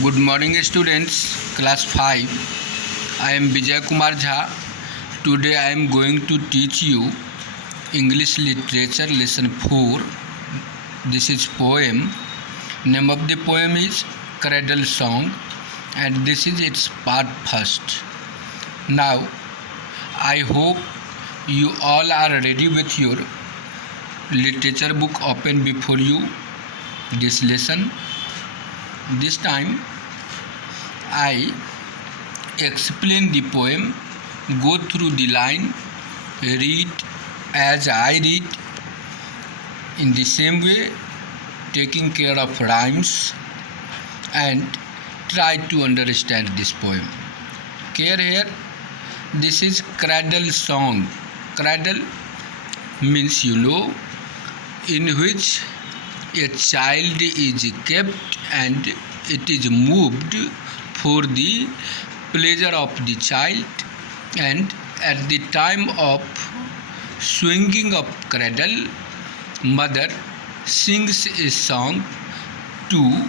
Good morning students, class 5. I am Vijay Kumar Jha. Today I am going to teach you English literature lesson 4. This is poem. Name of the poem is Cradle Song and this is its part first. Now I hope you all are ready with your literature book open before you this lesson. This time I explain the poem, go through the line, read as I read, in the same way taking care of rhymes and try to understand this poem. Care here, this is cradle song. Cradle means in which a child is kept and it is moved for the pleasure of the child, and at the time of swinging of cradle, mother sings a song to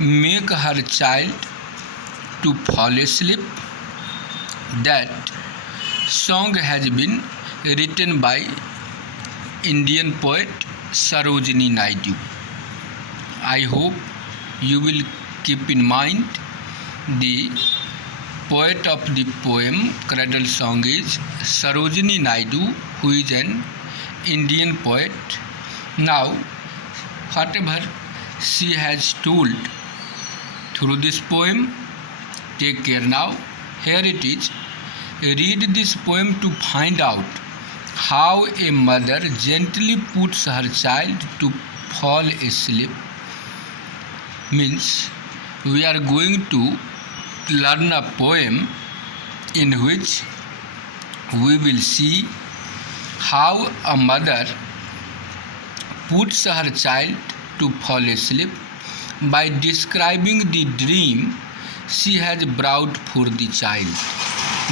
make her child to fall asleep. That song has been written by Indian poet Sarojini Naidu. I hope you will keep in mind the poet of the poem Cradle Song is Sarojini Naidu, who is an Indian poet. Now, whatever she has told through this poem, take care now. Here it is. Read this poem to find out how a mother gently puts her child to fall asleep. Means we are going to learn a poem in which we will see how a mother puts her child to fall asleep by describing the dream she has brought for the child.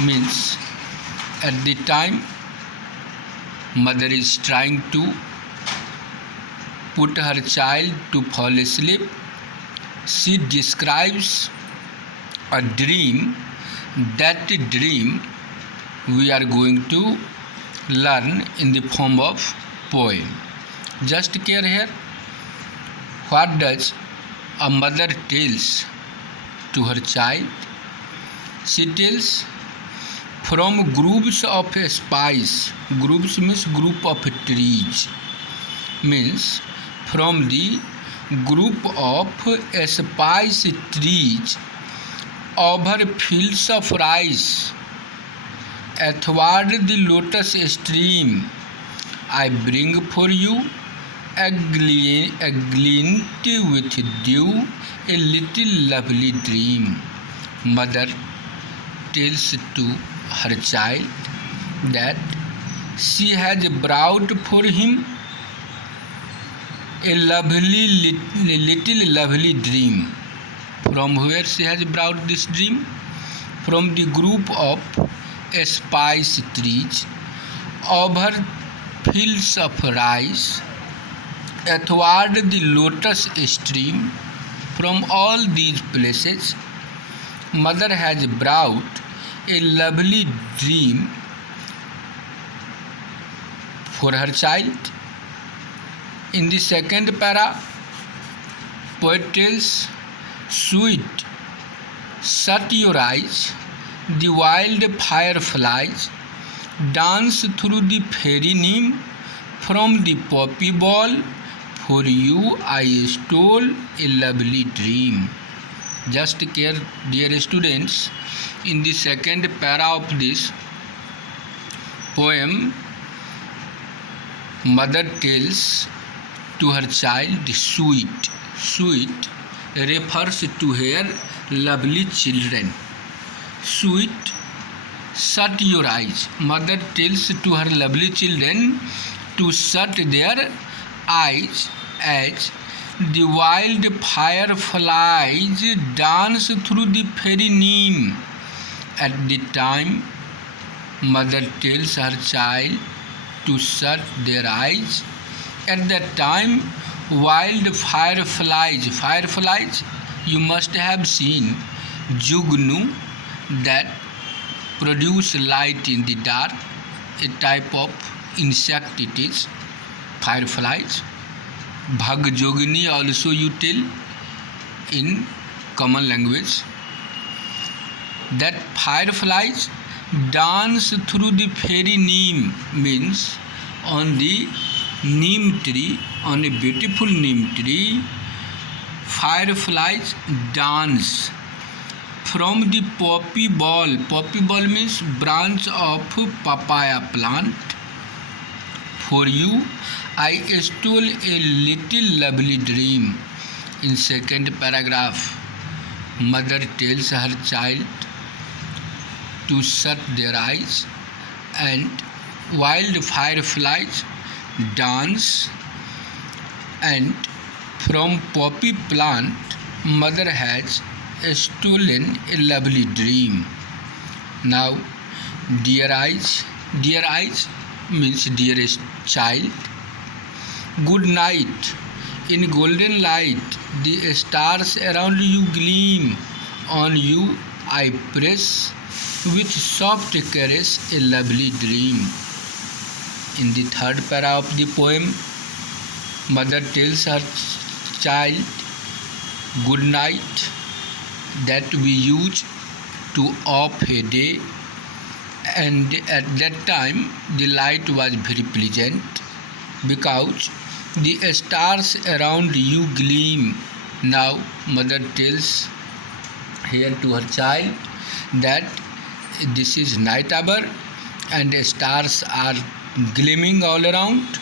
Means at the time mother is trying to put her child to fall asleep, she describes a dream. That dream we are going to learn in the form of poem. Just care here. What does a mother tells to her child? She tells, from groups of spice. Groups means group of trees. Means from the group of spice trees over fields of rice, athwart the lotus stream, I bring for you a glint with dew, a little lovely dream. Mother tells to her child that she has brought for him a little lovely dream. From where she has brought this dream? From the group of spice trees over fields of rice, athwart the lotus stream. From all these places, mother has brought a lovely dream for her child. In the second para, poet tells, sweet, shut your eyes, the wild fireflies dance through the fairy neem. From the poppy ball, for you I stole a lovely dream. Just care, dear students, in the second para of this poem, mother tells to her child, sweet. Sweet refers to her lovely children. Sweet, shut your eyes. Mother tells to her lovely children to shut their eyes as the wild fireflies dance through the fairy neem. At the time, mother tells her child to shut their eyes. At that time, wild fireflies You must have seen Jugnu, that produce light in the dark, a type of insect it is, fireflies. Bhagjogini also you tell in common language. That fireflies dance through the fairy neem, means on the neem tree, on a beautiful neem tree, fireflies dance. From the poppy ball, poppy ball means branch of papaya plant. For you, I stole a little lovely dream. In second paragraph, mother tells her child to shut their eyes, and wild fireflies dance, and from poppy plant, mother has stolen a lovely dream. Now, dear eyes means dearest child, good night. In golden light, the stars around you gleam. On you I press with soft caress a lovely dream. In the third para of the poem, mother tells her child good night, that we use to off a day, and at that time the light was very pleasant because the stars around you gleam. Now mother tells here to her child that this is night hour and stars are gleaming all around,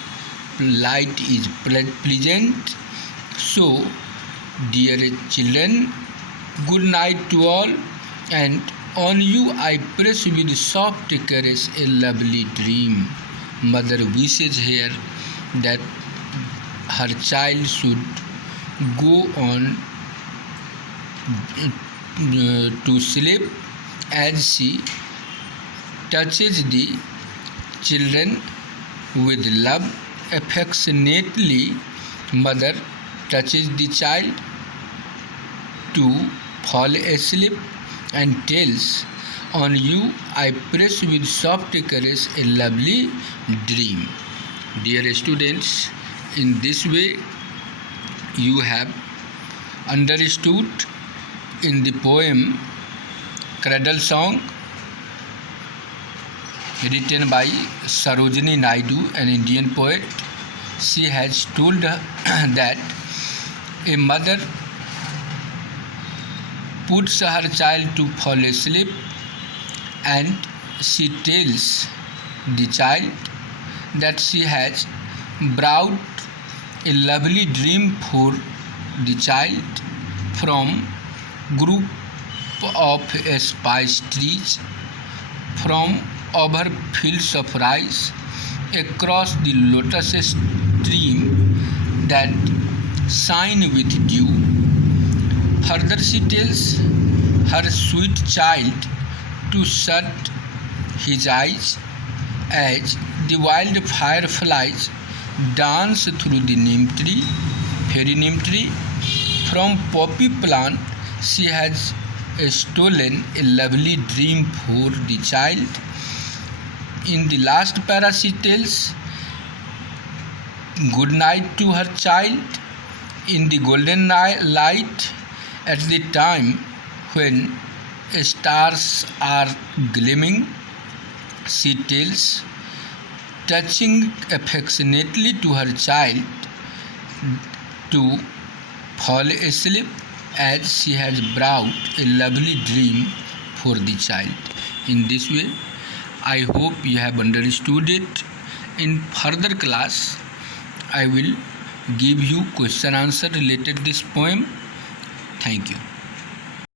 light is pleasant. So dear children, good night to all, and on you I press with soft caress a lovely dream. Mother wishes here that her child should go on to sleep. As she touches the children with love affectionately, mother touches the child to fall asleep and tells, on you I press with soft caress a lovely dream. Dear students, in this way you have understood in the poem Cradle Song, written by Sarojini Naidu, an Indian poet. She has told that a mother puts her child to fall asleep, and she tells the child that she has brought a lovely dream for the child from group of spice trees, from over fields of rice, across the lotus stream that shine with dew. Further she tells her sweet child to shut his eyes as the wild fireflies dance through the neem tree, fairy neem tree. From poppy plant she has stolen a lovely dream for the child. In the last para she tells good night to her child in the golden light, at the time when stars are gleaming. She tells, touching affectionately to her child, to fall asleep as she has brought a lovely dream for the child. In this way, I hope you have understood it. In further class, I will give you question answer related to this poem. Thank you.